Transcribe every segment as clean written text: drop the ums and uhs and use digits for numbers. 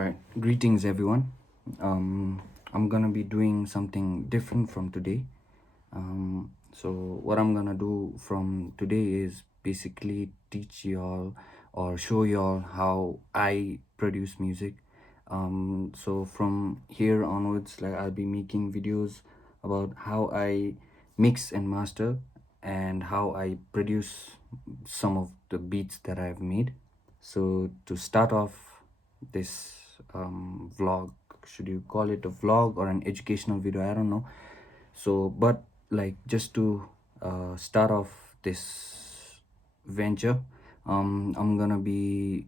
Alright, greetings everyone. I'm gonna be doing something different from today. So what I'm gonna do from today is basically teach y'all or show y'all how I produce music. So from here onwards, like I'll be making videos about how I mix and master and how I produce some of the beats that I've made. So to start off this vlog, should you call it a vlog or an educational video? I don't know. So but like just to start off this venture, I'm gonna be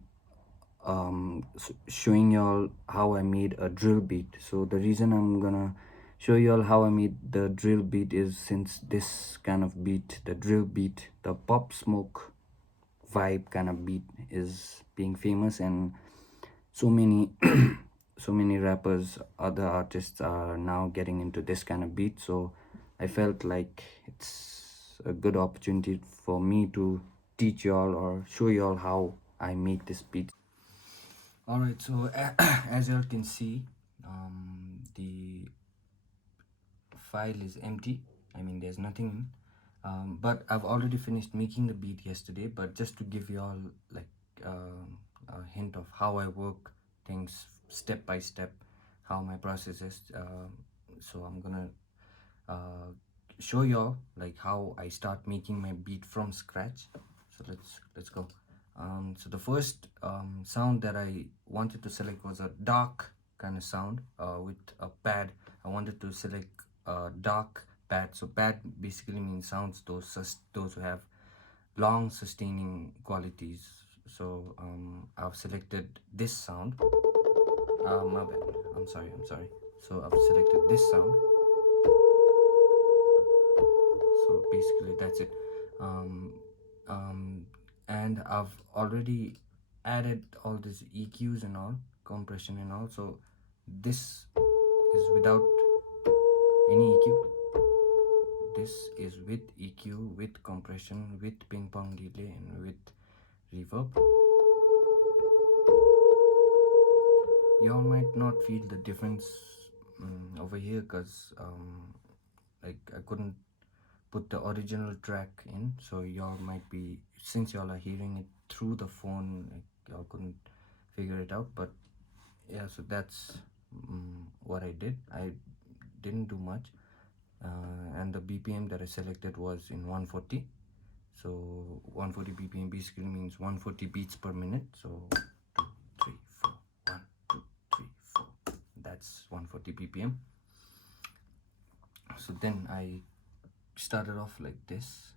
showing y'all how I made a drill beat. So the reason I'm gonna show y'all how I made the drill beat is since this kind of beat, the drill beat, the pop smoke vibe kind of beat is being famous, and so many so many rappers, other artists are now getting into this kind of beat. So I felt like it's a good opportunity for me to teach y'all or show y'all how I make this beat. All right, so as y'all can see, the file is empty. I mean, there's nothing in. But I've already finished making the beat yesterday. But just to give y'all like a hint of how I work things step by step, how my process is. So I'm gonna show y'all like how I start making my beat from scratch. So let's go. So the first sound that I wanted to select was a dark kind of sound with a pad. I wanted to select a dark pad. So pad basically means sounds those who have long sustaining qualities. So I've selected this sound. My bad. I'm sorry. So I've selected this sound. So basically that's it. um, and I've already added all these EQs and all, compression and all. So this is without any EQ, this is with EQ, with compression, with ping pong delay, and with reverb. Y'all might not feel the difference over here because like I couldn't put the original track in, so y'all might be, since y'all are hearing it through the phone, like y'all couldn't figure it out. But yeah, so that's what I did. I didn't do much, and the BPM that I selected was in 140. So 140 BPM basically means 140 beats per minute. So 2 3 4 1 2 3 4, that's 140 BPM. So then I started off like this.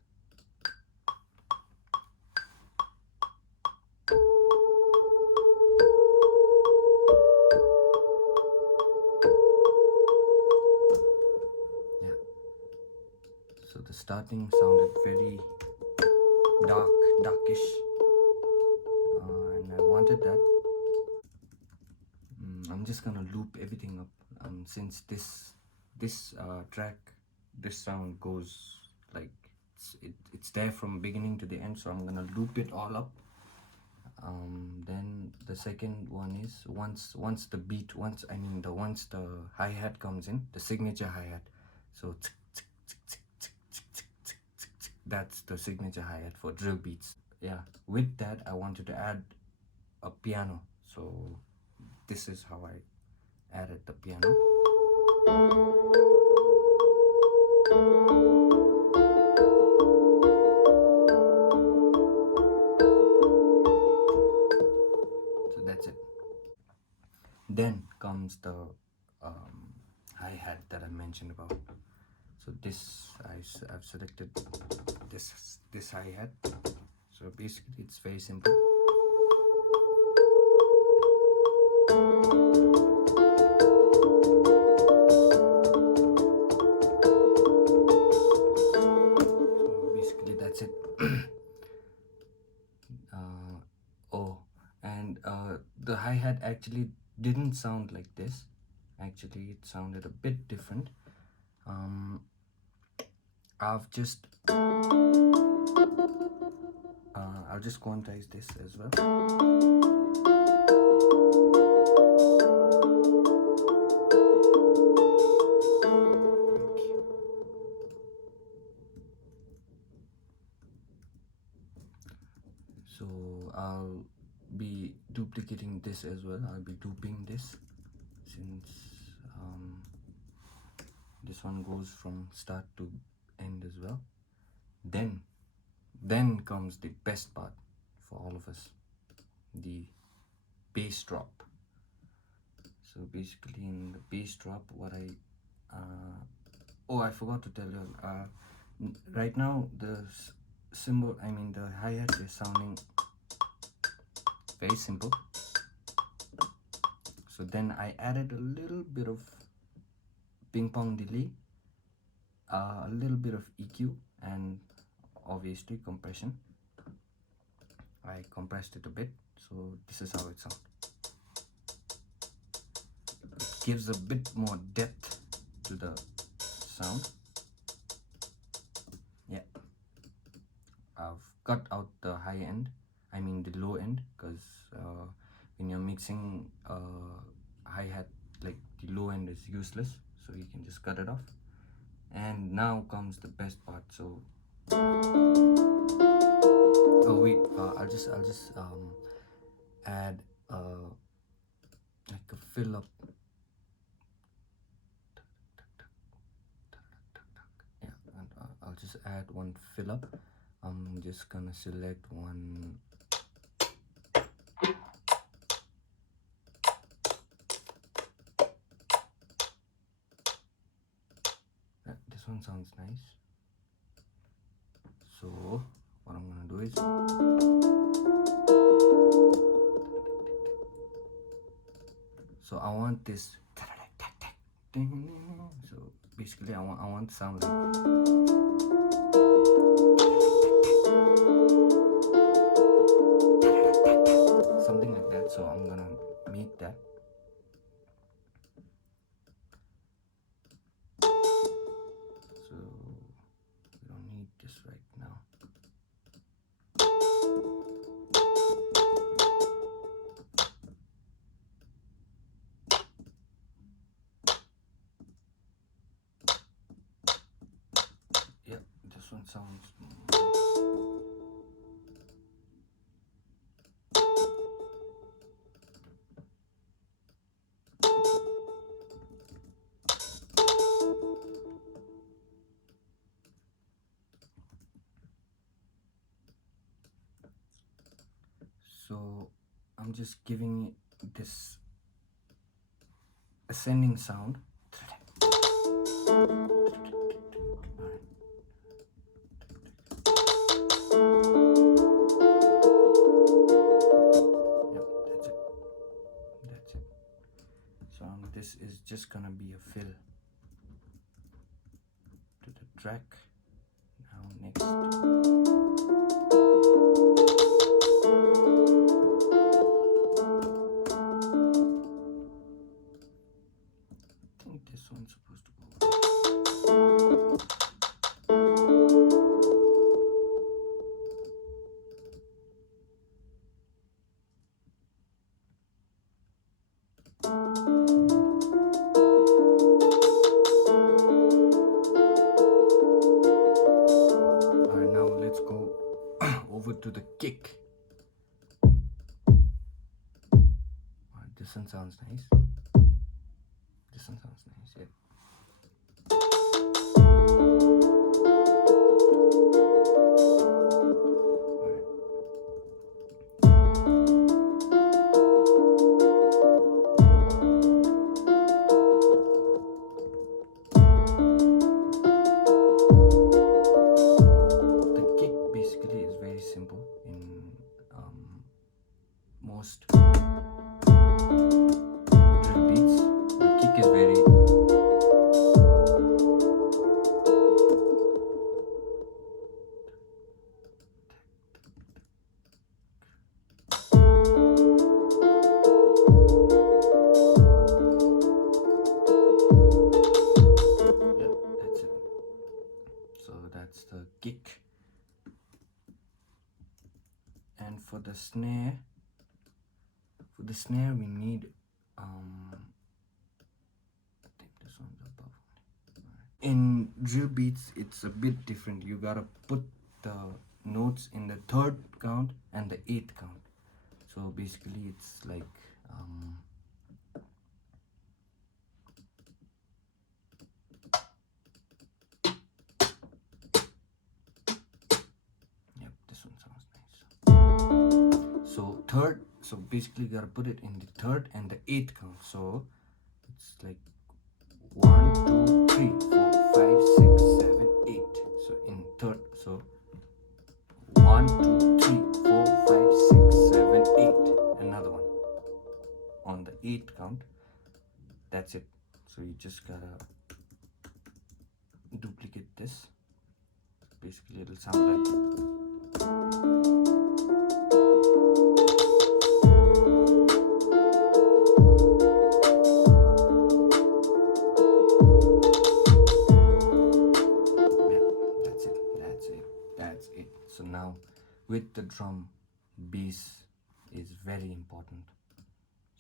Yeah, so the starting sounded very darkish, and I wanted that. I'm just gonna loop everything up, since this track, this sound goes like it's there from beginning to the end, so I'm gonna loop it all up. Then the second one is once the beat, once the hi-hat comes in, the signature hi-hat. So that's the signature hi-hat for drill beats. Yeah, with that I wanted to add a piano, so this is how I added the piano. So that's it. Then comes the hi-hat that I mentioned about. So this I've selected this hi-hat. So basically it's very simple. So basically that's it. Oh, and the hi-hat actually didn't sound like this. Actually it sounded a bit different. I've just I'll just quantize this as well. this as well. I'll be looping this, since this one goes from start to end as well. Then comes the best part for all of us, the bass drop. So basically in the bass drop, what I forgot to tell you, right now the cymbal, I mean the hi-hat, is sounding very simple. So then I added a little bit of ping pong delay, a little bit of EQ, and obviously compression. I compressed it a bit, so this is how it sounds. It gives a bit more depth to the sound. Yeah, I've cut out the high end, I mean the low end, because when you're mixing hi-hat, like the low end is useless, so you can just cut it off. And now comes the best part. So oh wait, I'll just add like a fill up. Yeah, and I'll just add one fill up. I'm just gonna select one. This one sounds nice. So what I'm gonna do is, so I want this. So basically, I want to sound like something like that. So I'm gonna make that. So we don't need this right now. Yeah, this one sounds. So I'm just giving it this ascending sound. That's it. So this is just gonna be a fill to the track. Now next. I think this one's supposed to go. Alright, now let's go over to the kick. Alright, this one sounds nice. This one sounds nice, yeah. Most drill beats, the kick is very yeah, that's it. So that's the kick. And for the snare, we need I think this one's above. In drill beats it's a bit different. You gotta put the notes in the 3rd count and the 8th count. So basically it's like Um, yep, this one sounds nice. So third, so basically you gotta put it in the third and the eighth count. So it's like 1, 2, 3, 4, 5, 6, 7, 8. So in third, so 1, 2, 3, 4, 5, 6, 7, 8. Another one on the eighth count. That's it. So you just gotta duplicate this. Basically it'll sound like, yeah, that's it. So now with the drum, bass is very important.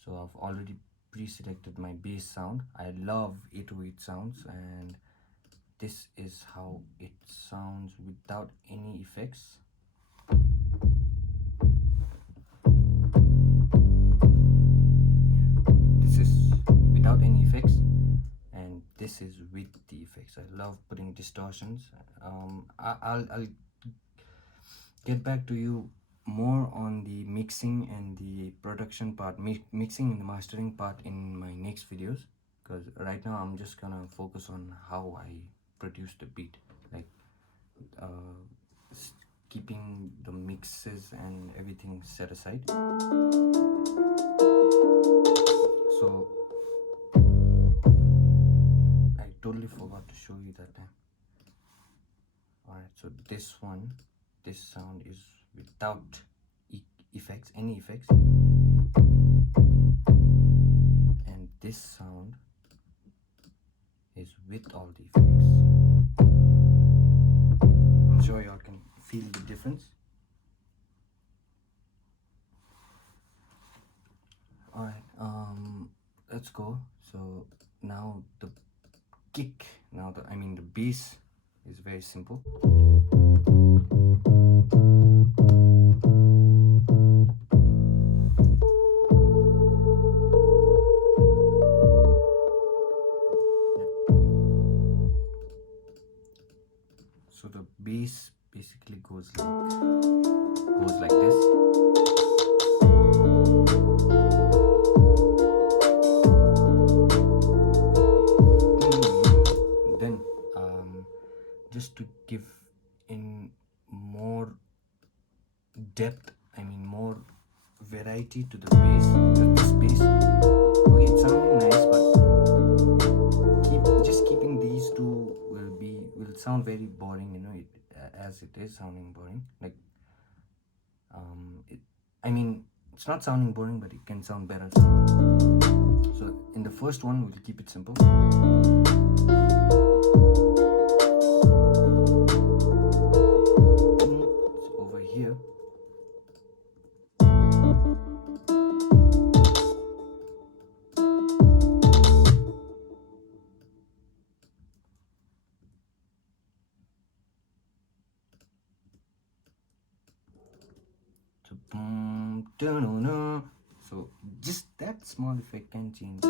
So I've already pre-selected my bass sound. I love 808 sounds, and this is how it sounds without any effects. This is without any effects, and this is with the effects. I love putting distortions. I'll get back to you more on the mixing and the production part, mixing and the mastering part in my next videos, because right now I'm just gonna focus on how I produce the beat, like keeping the mixes and everything set aside. So I totally forgot to show you that time. Alright, so this one, this sound is without effects, any effects, and this sound is with all the effects. I'm sure y'all can feel the difference. Alright, let's go. So now the kick, the bass is very simple. So the bass basically goes like this. Then just to give in more depth, more variety to the bass, this bass. Okay, it's sounding nice, but keeping these two will sound very boring, as it is sounding boring. Like it's not sounding boring, but it can sound better. So in the first one, we'll keep it simple. It's over here. So just that small effect can change.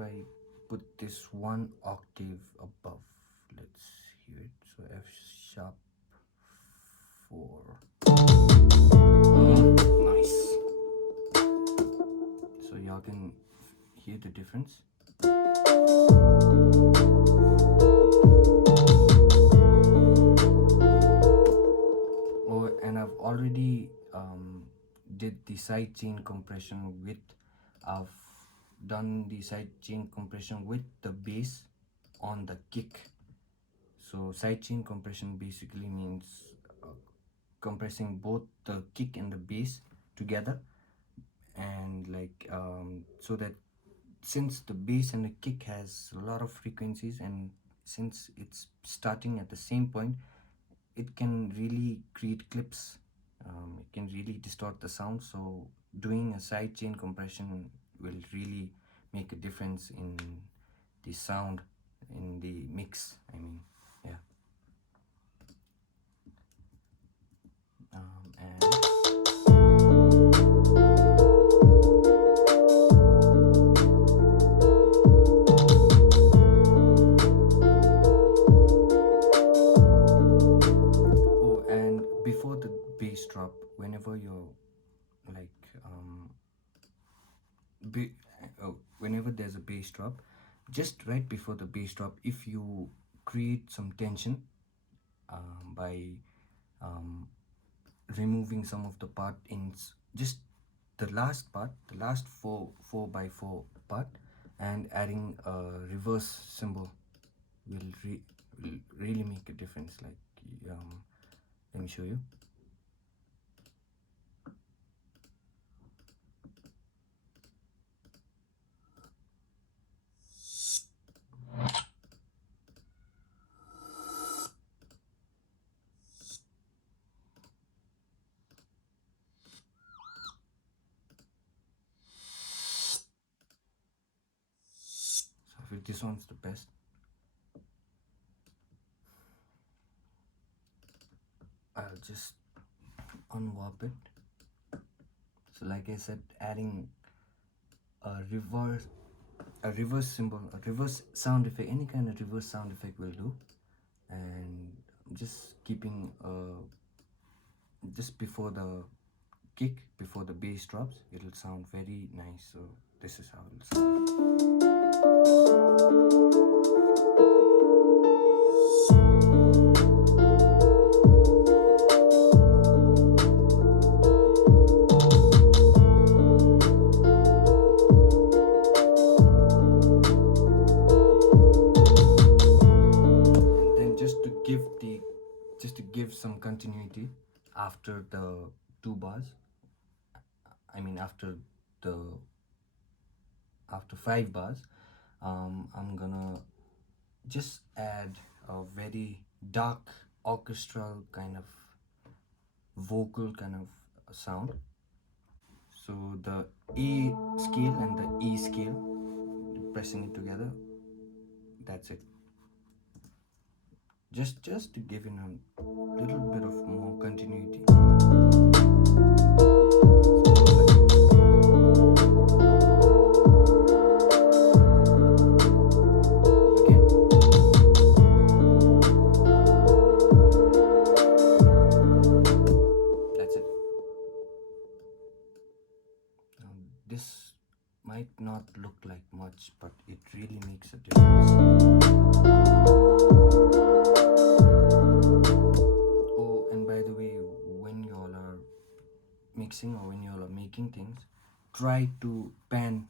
I put this one octave above, let's hear it. So F sharp 4. Nice. So y'all can hear the difference. Oh, and I've already did the side chain compression with, I've done the side chain compression with the bass on the kick. So side chain compression basically means compressing both the kick and the bass together, and like so that since the bass and the kick has a lot of frequencies, and since it's starting at the same point, it can really create clips. It can really distort the sound, so doing a side chain compression will really make a difference in the sound, in the mix, I mean. Yeah. And oh, and before the bass drop, whenever you're like whenever there's a bass drop, just right before the bass drop, if you create some tension by removing some of the part in just the last part, the last 4x4 part, and adding a reverse cymbal will really make a difference. Like let me show you. So I feel this one's the best. I'll just unwarp it. So like I said, adding a reverse symbol, a reverse sound effect, any kind of reverse sound effect will do. And I'm just keeping just before the kick, before the bass drops, it'll sound very nice. So this is how it'll sound. Just to give some continuity after the 2 bars, I mean after 5 bars, I'm gonna just add a very dark orchestral kind of vocal kind of sound. So the A scale and the E scale, pressing it together, that's it. Just to give it a little bit of more continuity. Again. That's it. This might not look like much, but it really makes a difference. Oh, and by the way, when you all are mixing or when you all are making things, try to pan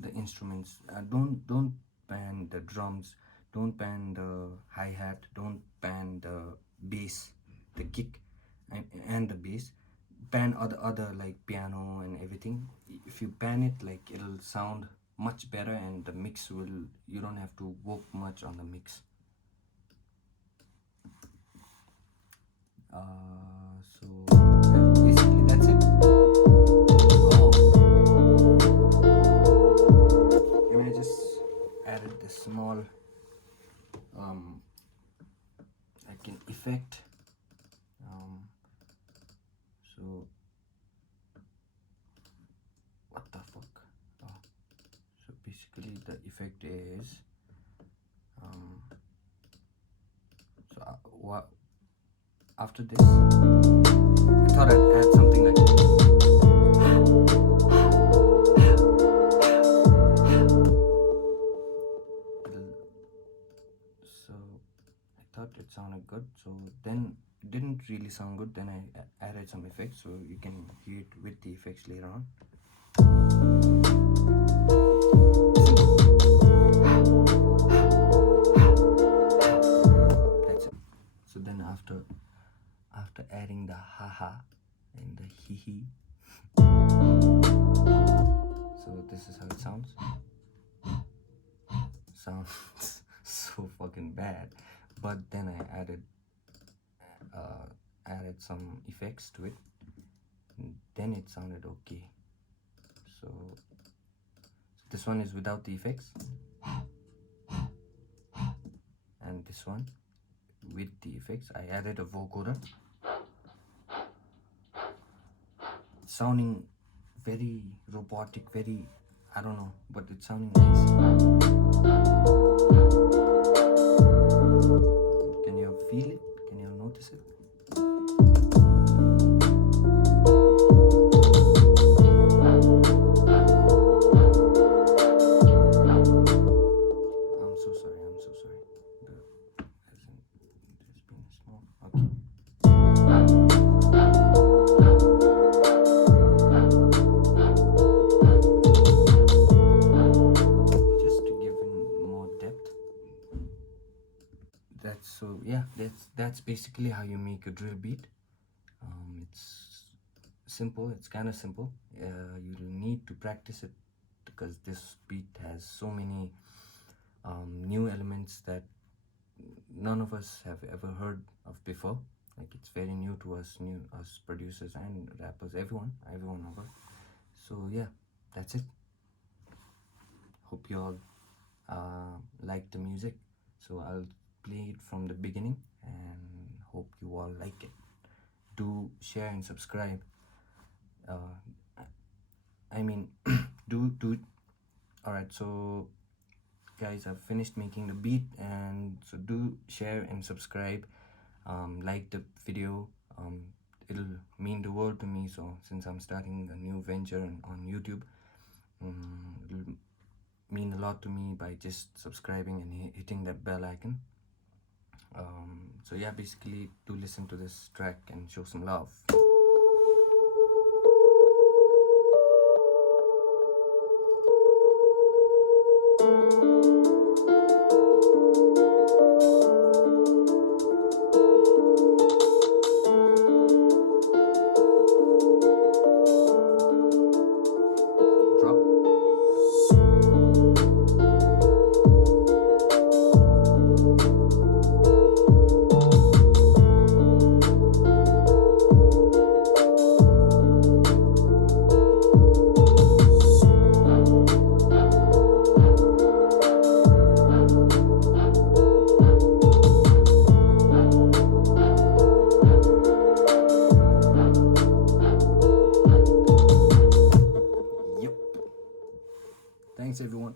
the instruments. Don't pan the drums, don't pan the hi-hat, don't pan the bass, the kick, and the bass. Pan other like piano and everything. If you pan it, like, it'll sound much better, and the mix will, you don't have to work much on the mix. So yeah, basically that's it. Oh, and I just added this small like an effect. So what the fuck? Oh. So basically the effect is so what after this I thought I'd add something like so I thought it sounded good, so then it didn't really sound good, then I added some effects, so you can hear it with the effects later on. That's it. So then after adding the haha and the hee hee this is how it sounds. Sounds so fucking bad, but then I added some effects to it, and then it sounded okay. So this one is without the effects, and this one with the effects. I added a vocoder. It's sounding very robotic, very, I don't know, but it's sounding nice. Can you feel it? Can you notice it? I'm so sorry. There's been small. Okay. Just to give in more depth. That's basically how you make a drill beat. It's simple. It's kind of simple. You'll need to practice it because this beat has so many new elements that none of us have ever heard of before. Like, it's very new to us, us producers and rappers, everyone over. So yeah, that's it. Hope you all like the music. So I'll play it from the beginning and hope you all like it. Do share and subscribe. I mean, do alright, so guys, I've finished making the beat, and so do share and subscribe. Like the video. It'll mean the world to me. So since I'm starting a new venture on YouTube, it'll mean a lot to me by just subscribing and hitting that bell icon. So yeah, basically do listen to this track and show some love. Thanks everyone.